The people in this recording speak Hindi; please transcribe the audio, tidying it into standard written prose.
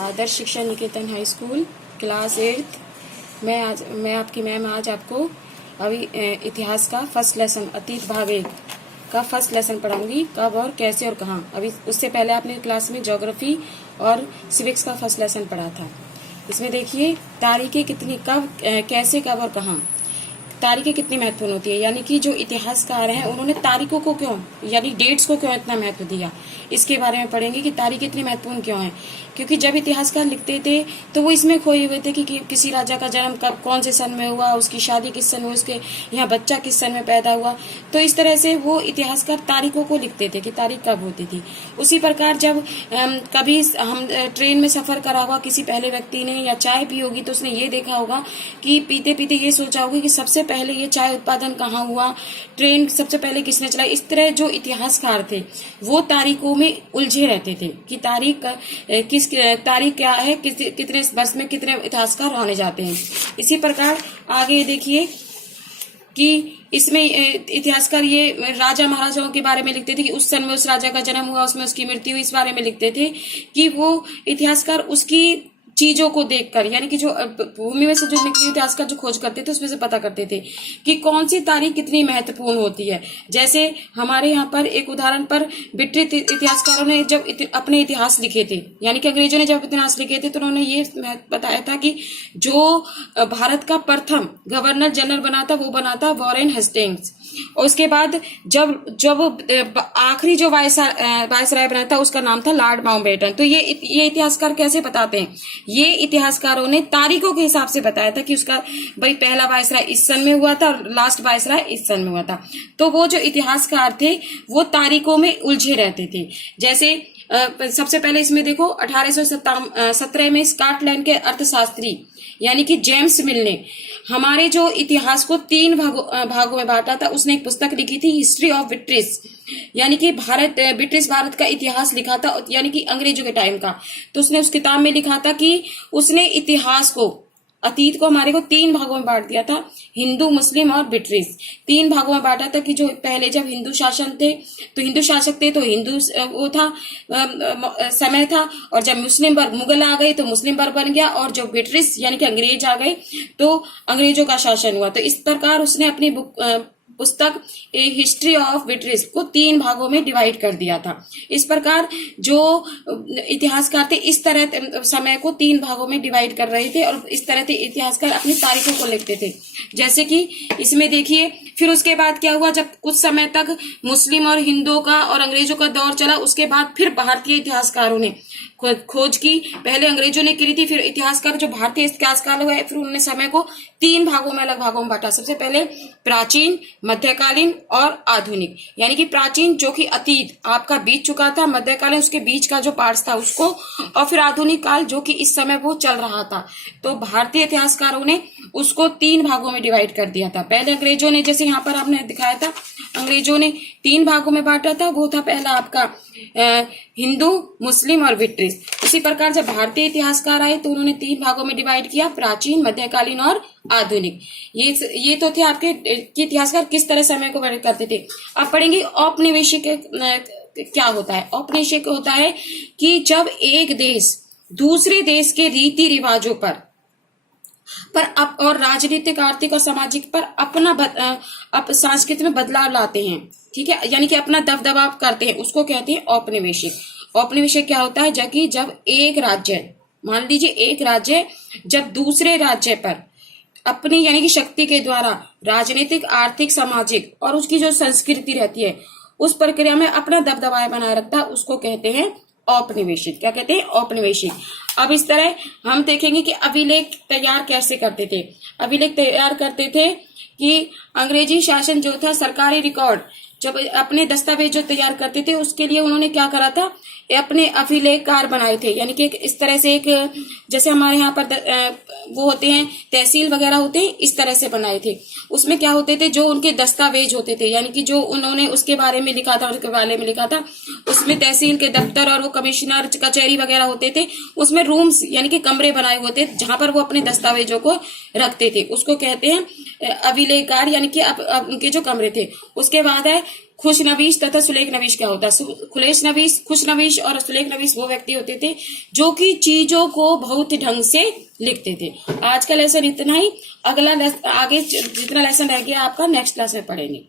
आदर्श शिक्षा निकेतन हाई स्कूल क्लास 8th। मैं आपकी मैम आज आपको अभी इतिहास का फर्स्ट लेसन अतीत भाग 1 का फर्स्ट लेसन पढ़ाऊंगी, कब और कैसे और कहाँ। अभी उससे पहले आपने क्लास में ज्योग्राफी और सिविक्स का फर्स्ट लेसन पढ़ा था। इसमें देखिए तारीखें कितनी, कब, कैसे, कब और कहाँ। तारीखें कितनी महत्वपूर्ण होती है, यानी कि जो इतिहासकार हैं उन्होंने तारीखों को क्यों, यानी डेट्स को क्यों इतना महत्व दिया, इसके बारे में पढ़ेंगे कि तारीख इतनी महत्वपूर्ण क्यों है। क्योंकि जब इतिहासकार लिखते थे तो वो इसमें खोए हुए थे कि किसी राजा का जन्म कब, कौन से सन में हुआ, उसकी शादी किस सन में, उसके यहाँ बच्चा किस सन में पैदा हुआ। तो इस तरह से वो इतिहासकार तारीखों को लिखते थे कि तारीख कब होती थी। उसी प्रकार जब कभी हम ट्रेन में सफर करा होगा किसी पहले व्यक्ति ने, या चाय पी होगी तो उसने ये देखा होगा कि पीते पीते ये सोचा होगा कि सबसे पहले ये चाय उत्पादन कहाँ हुआ, ट्रेन सबसे पहले किसने चलाई। इस तरह जो इतिहासकार थे वो तारीखों में उलझे रहते थे कि तारीख क्या है, कितने वर्ष में कितने इतिहासकार होने जाते हैं। इसी प्रकार आगे देखिए कि इसमें इतिहासकार ये राजा महाराजाओं के बारे में लिखते थे कि उस सन में उस राजा का जन्म हुआ, उसमें उसकी मृत्यु हुई, इस बारे में लिखते थे कि वो इतिहासकार उसकी चीजों को देखकर, यानी कि जो भूमि में से जो निकली इतिहासकार जो खोज करते थे उसमें से पता करते थे कि कौन सी तारीख कितनी महत्वपूर्ण होती है। जैसे हमारे यहाँ पर एक उदाहरण पर ब्रिटिश इतिहासकारों ने जब अपने इतिहास लिखे थे, यानी कि अंग्रेजों ने जब इतिहास लिखे थे तो उन्होंने ये बताया था कि जो भारत का प्रथम गवर्नर जनरल बना था वो बना था वॉरेन हेस्टिंग्स, और उसके बाद जब आखिरी जो वायसराय बना था उसका नाम था लॉर्ड माउंटबेटन। तो ये इतिहासकार कैसे बताते हैं, ये इतिहासकारों ने तारीखों के हिसाब से बताया था कि उसका भाई पहला वायसराय इस सन में हुआ था और लास्ट वायसराय इस सन में हुआ था। तो वो जो इतिहासकार थे वो तारीखों में उलझे रहते थे। जैसे सबसे पहले इसमें देखो 1817 में स्कॉटलैंड के अर्थशास्त्री यानी कि जेम्स मिल ने हमारे जो इतिहास को 3 भागों में बांटा था। उसने एक पुस्तक लिखी थी हिस्ट्री ऑफ ब्रिटिश, यानी कि ब्रिटिश भारत का इतिहास लिखा था, यानी कि अंग्रेजों के टाइम का। तो उसने उस किताब में लिखा था कि उसने इतिहास को, अतीत को हमारे को 3 भागों में बांट दिया था, हिंदू, मुस्लिम और ब्रिटिश। 3 भागों में बांटा था कि जो पहले जब हिंदू शासन थे तो हिंदू शासक थे तो हिंदू वो था समय था, और जब मुस्लिम वर्ग मुगल आ गए तो मुस्लिम वर्ग बन गया, और जो ब्रिटिश यानी कि अंग्रेज आ गए तो अंग्रेजों का शासन हुआ। तो इस प्रकार उसने अपनी पुस्तक हिस्ट्री ऑफ ब्रिटिश को 3 भागों में डिवाइड कर दिया था। इस प्रकार जो इतिहासकार थे इस तरह समय को 3 भागों में डिवाइड कर रहे थे, और इस तरह से इतिहासकार अपनी तारीखों को लिखते थे। जैसे कि इसमें देखिए फिर उसके बाद क्या हुआ, जब कुछ समय तक मुस्लिम और हिंदुओं का और अंग्रेजों का दौर चला, उसके बाद फिर भारतीय इतिहासकारों ने खोज की। पहले अंग्रेजों ने की थी, फिर इतिहासकार जो भारतीय इतिहासकार हुए फिर उन्होंने समय को 3 भागों में, अलग भागों में बांटा। सबसे पहले प्राचीन, मध्यकालीन और आधुनिक। यानी कि प्राचीन जो कि अतीत आपका बीत चुका था, मध्यकालीन उसके बीच का जो पार्ट था उसको, और फिर आधुनिक काल जो कि इस समय वो चल रहा था। तो भारतीय इतिहासकारों ने उसको 3 भागों में डिवाइड कर दिया था। पहले अंग्रेजों ने, जैसे यहाँ पर आपने दिखाया था, अंग्रेजों ने 3 भागों में बांटा था। वो था पहला आपका हिंदू, मुस्लिम और ब्रिटिश। इसी प्रकार जब भारतीय इतिहासकार आए तो उन्होंने 3 भागों में डिवाइड किया, प्राचीन, मध्यकालीन और आधुनिक। ये तो थे आपके इतिहासकार किस तरह समय को वर्णित करते थे। अब पढ़ेंगे औपनिवेशिक क्या होता है। औपनिवेशिक होता है कि जब एक देश दूसरे देश के रीति रिवाजों पर और राजनीतिक, आर्थिक और सामाजिक पर अपना संस्कृति में बदलाव लाते हैं, ठीक है, यानी कि अपना दबदबा करते हैं, उसको कहते हैं औपनिवेशिक। औपनिवेशिक क्या होता है, जब एक राज्य, मान लीजिए एक राज्य जब दूसरे राज्य पर अपनी यानी कि शक्ति के द्वारा राजनीतिक, आर्थिक, सामाजिक और उसकी जो संस्कृति रहती है उस प्रक्रिया में अपना दबदबा बनाए रखता है, उसको कहते हैं औपनिवेशिक। क्या कहते हैं, औपनिवेशिक। अब इस तरह हम देखेंगे कि अभिलेख तैयार कैसे करते थे। अभिलेख तैयार करते थे कि अंग्रेजी शासन जो था, सरकारी रिकॉर्ड जब अपने दस्तावेज जो तैयार करते थे उसके लिए उन्होंने क्या करा था, अपने अभिलेखकार बनाए थे। यानी कि इस तरह से एक, जैसे हमारे यहाँ पर वो होते हैं तहसील वगैरह होते हैं, इस तरह से बनाए थे। उसमें क्या होते थे, जो उनके दस्तावेज होते थे, यानी कि जो उन्होंने उसके बारे में लिखा था, उसके बारे में लिखा था, उसमें तहसील के दफ्तर और वो कमिश्नर कचहरी वगैरह होते थे, उसमें रूम्स यानी कि कमरे बनाए होते जहां पर वो अपने दस्तावेजों को रखते थे, उसको कहते हैं अभिलेखकार, यानी कि उनके जो कमरे थे। उसके बाद है खुश नवीश तथा सुलेख नवीश क्या होता है? खुलेश नवीश, खुश नवीश और सुलेख नवीश वो व्यक्ति होते थे जो कि चीजों को बहुत ढंग से लिखते थे। आज का लेसन इतना ही, अगला आगे जितना लेसन रह गया आपका नेक्स्ट क्लास में पढ़ेंगे।